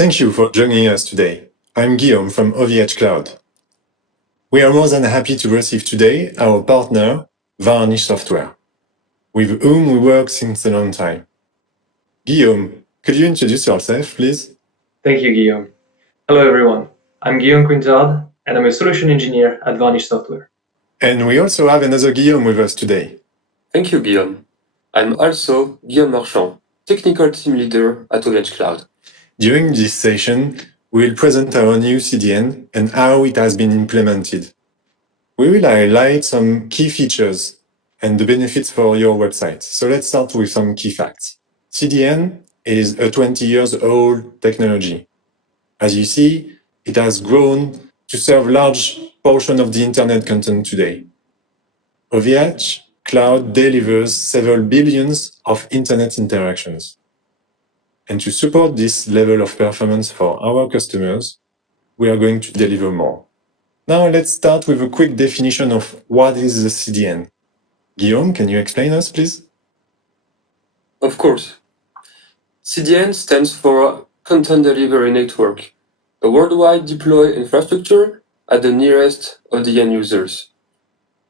Thank you for joining us today. I'm Guillaume from OVHcloud. We are more than happy to receive today our partner, Varnish Software, with whom we work since a long time. Guillaume, could you introduce yourself, please? Thank you, Guillaume. Hello, everyone. I'm Guillaume Quintard, and I'm a solution engineer at Varnish Software. And we also have another Guillaume with us today. Thank you, Guillaume. I'm also Guillaume Marchand, technical team leader at OVHcloud. During this session, we will present our new CDN and how it has been implemented. We will highlight some key features and the benefits for your website. So let's start with some key facts. CDN is a 20 years old technology. As you see, it has grown to serve large portion of the internet content today. OVHcloud delivers several billions of internet interactions. And to support this level of performance for our customers, we are going to deliver more. Now let's start with a quick definition of what is the CDN. Guillaume, can you explain us, please? Of course. CDN stands for Content Delivery Network, a worldwide deployed infrastructure at the nearest of the end users.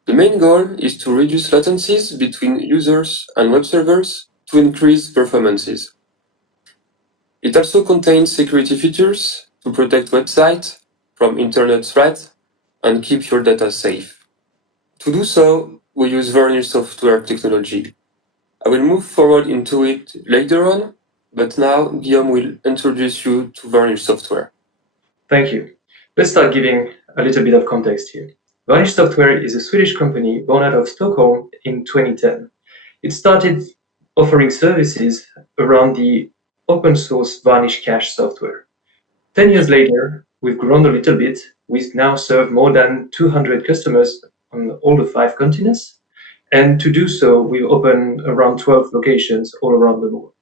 The main goal is to reduce latencies between users and web servers to increase performances. It also contains security features to protect websites from internet threats and keep your data safe. To do so, we use Varnish software technology. I will move forward into it later on, but now Guillaume will introduce you to Varnish software. Thank you. Let's start giving a little bit of context here. Varnish Software is a Swedish company born out of Stockholm in 2010. It started offering services around the open source Varnish cache software. 10 years later, we've grown a little bit. We now serve more than 200 customers on all the 5 continents. And to do so, we've opened around 12 locations all around the world.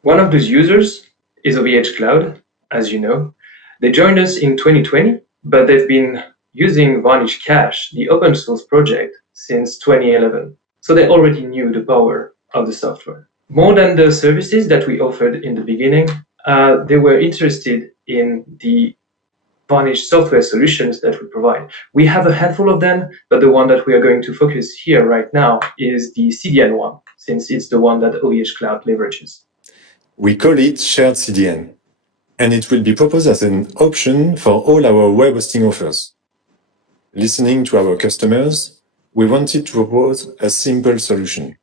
One of those users is OVHcloud, as you know. They joined us in 2020, but they've been using Varnish Cache, the open source project, since 2011. So they already knew the power of the software. More than the services that we offered in the beginning, they were interested in the Varnish software solutions that we provide. We have a handful of them, but the one that we are going to focus here right now is the CDN one, since it's the one that OVHcloud leverages. We call it Shared CDN, and it will be proposed as an option for all our web hosting offers. Listening to our customers, we wanted to propose a simple solution.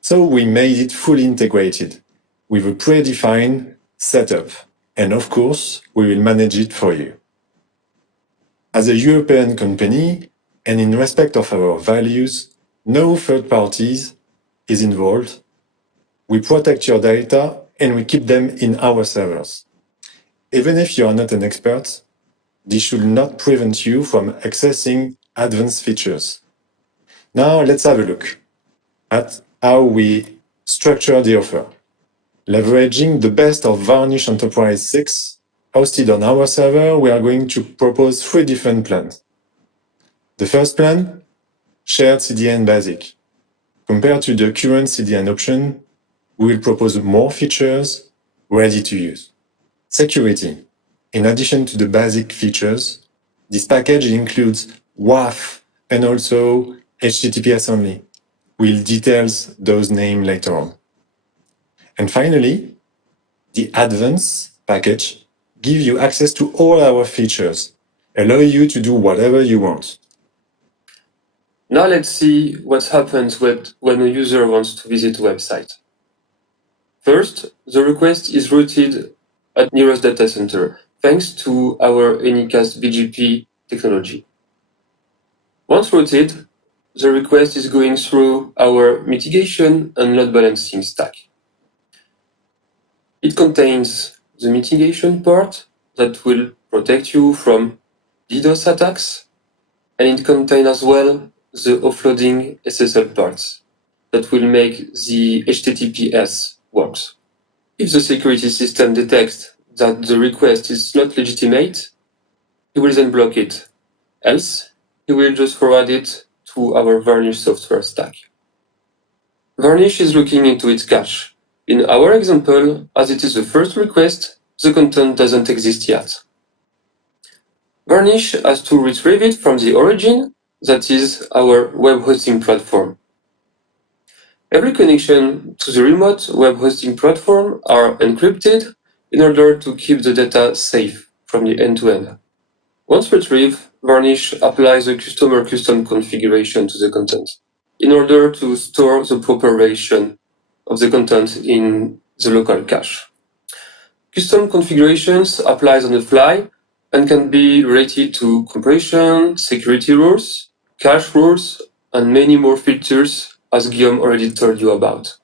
So we made it fully integrated with a predefined setup. And of course, we will manage it for you. As a European company, and in respect of our values, no third parties is involved. We protect your data and we keep them in our servers. Even if you are not an expert, this should not prevent you from accessing advanced features. Now let's have a look at how we structure the offer. Leveraging the best of Varnish Enterprise 6, hosted on our server, we are going to propose 3 different plans. The first plan, Shared CDN Basic. Compared to the current CDN option, we will propose more features ready to use. Security. In addition to the basic features, this package includes WAF and also HTTPS only. We'll details those names later on. And finally, the Advanced package gives you access to all our features, allow you to do whatever you want. Now let's see what happens when a user wants to visit a website. First, the request is routed at nearest data center, thanks to our Anycast BGP technology. Once routed, the request is going through our mitigation and load balancing stack. It contains the mitigation part that will protect you from DDoS attacks, and it contains as well the offloading SSL parts that will make the HTTPS works. If the security system detects that the request is not legitimate, it will then block it. Else, it will just forward it to our Varnish software stack. Varnish is looking into its cache. In our example, as it is the first request, the content doesn't exist yet. Varnish has to retrieve it from the origin, that is our web hosting platform. Every connection to the remote web hosting platform are encrypted in order to keep the data safe from the end-to-end. Once retrieved, Varnish applies a customer custom configuration to the content in order to store the proper version of the content in the local cache. Custom configurations applies on the fly and can be related to compression, security rules, cache rules, and many more features, as Guillaume already told you about.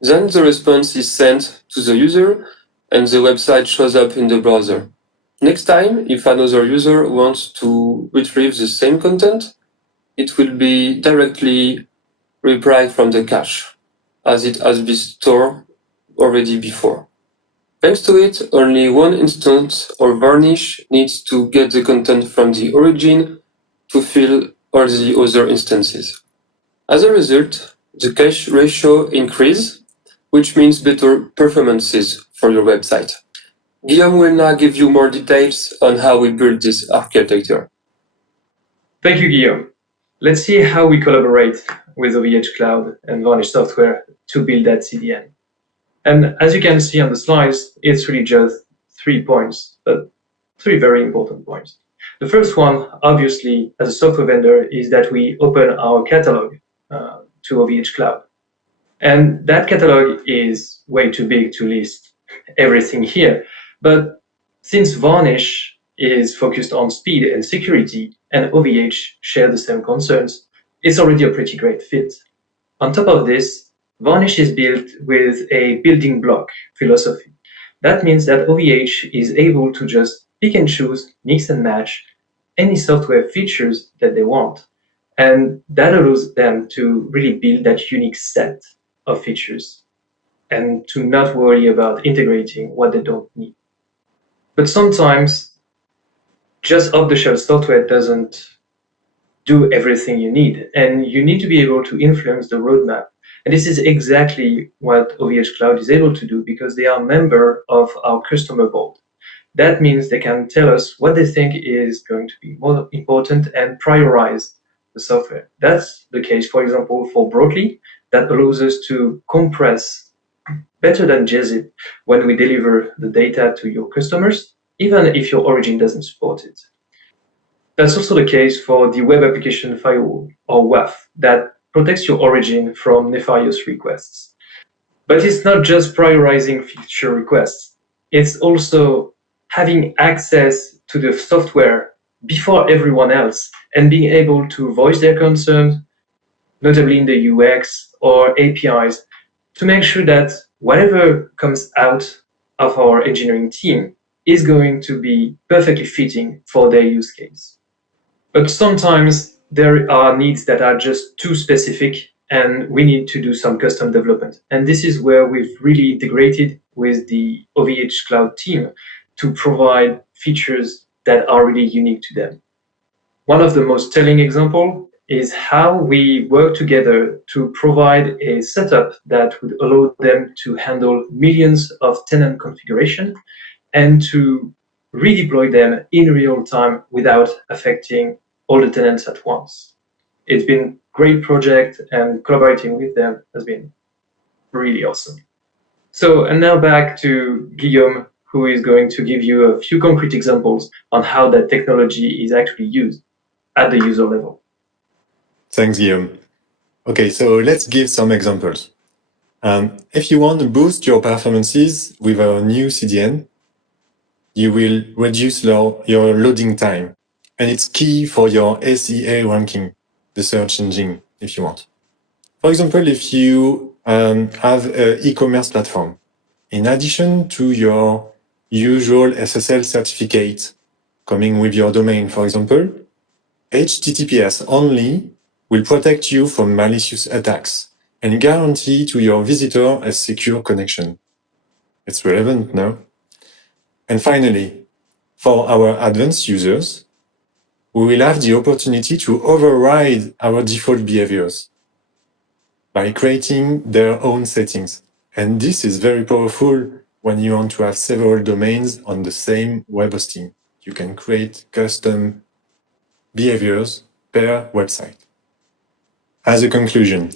Then the response is sent to the user and the website shows up in the browser. Next time, if another user wants to retrieve the same content, it will be directly replied from the cache, as it has been stored already before. Thanks to it, only one instance or Varnish needs to get the content from the origin to fill all the other instances. As a result, the cache ratio increases, which means better performances for your website. Guillaume will now give you more details on how we build this architecture. Thank you, Guillaume. Let's see how we collaborate with OVHcloud and Varnish software to build that CDN. And as you can see on the slides, it's really just 3 points, but 3 very important points. The first one, obviously, as a software vendor, is that we open our catalog to OVHcloud. And that catalog is way too big to list everything here. But since Varnish is focused on speed and security, and OVH share the same concerns, it's already a pretty great fit. On top of this, Varnish is built with a building block philosophy. That means that OVH is able to just pick and choose, mix and match any software features that they want. And that allows them to really build that unique set of features and to not worry about integrating what they don't need. But sometimes just off-the-shelf software doesn't do everything you need, and you need to be able to influence the roadmap. And this is exactly what OVHcloud is able to do because they are a member of our customer board. That means they can tell us what they think is going to be more important and prioritize the software. That's the case, for example, for Broadly, that allows us to compress better than JZip when we deliver the data to your customers, even if your origin doesn't support it. That's also the case for the Web Application Firewall, or WAF, that protects your origin from nefarious requests. But it's not just prioritizing feature requests. It's also having access to the software before everyone else and being able to voice their concerns, notably in the UX or APIs, to make sure that whatever comes out of our engineering team is going to be perfectly fitting for their use case. But sometimes there are needs that are just too specific and we need to do some custom development. And this is where we've really integrated with the OVHcloud team to provide features that are really unique to them. One of the most telling examples is how we work together to provide a setup that would allow them to handle millions of tenant configuration and to redeploy them in real time without affecting all the tenants at once. It's been a great project and collaborating with them has been really awesome. So, and now back to Guillaume, who is going to give you a few concrete examples on how that technology is actually used at the user level. Thanks, Guillaume. Okay, so let's give some examples. If you want to boost your performances with our new CDN, you will reduce your loading time. And it's key for your SEA ranking, the search engine, if you want. For example, if you have an e-commerce platform, in addition to your usual SSL certificate coming with your domain, for example, HTTPS only will protect you from malicious attacks and guarantee to your visitor a secure connection. It's relevant now. And finally, for our advanced users, we will have the opportunity to override our default behaviors by creating their own settings. And this is very powerful when you want to have several domains on the same web hosting. You can create custom behaviors per website. As a conclusion,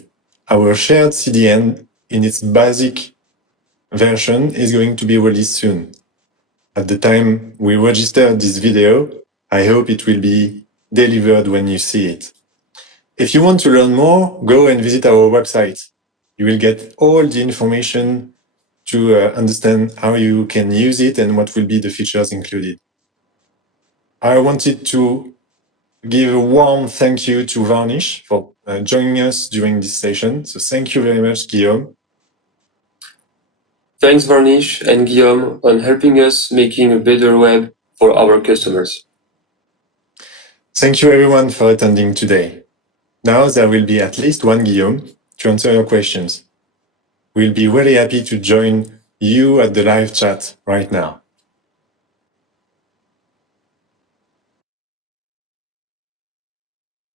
our shared CDN in its basic version is going to be released soon. At the time we register this video, I hope it will be delivered when you see it. If you want to learn more, go and visit our website. You will get all the information to understand how you can use it and what will be the features included. I wanted to give a warm thank you to Varnish for joining us during this session. So thank you very much, Guillaume. Thanks, Varnish and Guillaume, on helping us making a better web for our customers. Thank you everyone for attending today. Now there will be at least one Guillaume to answer your questions. We'll be really happy to join you at the live chat right now.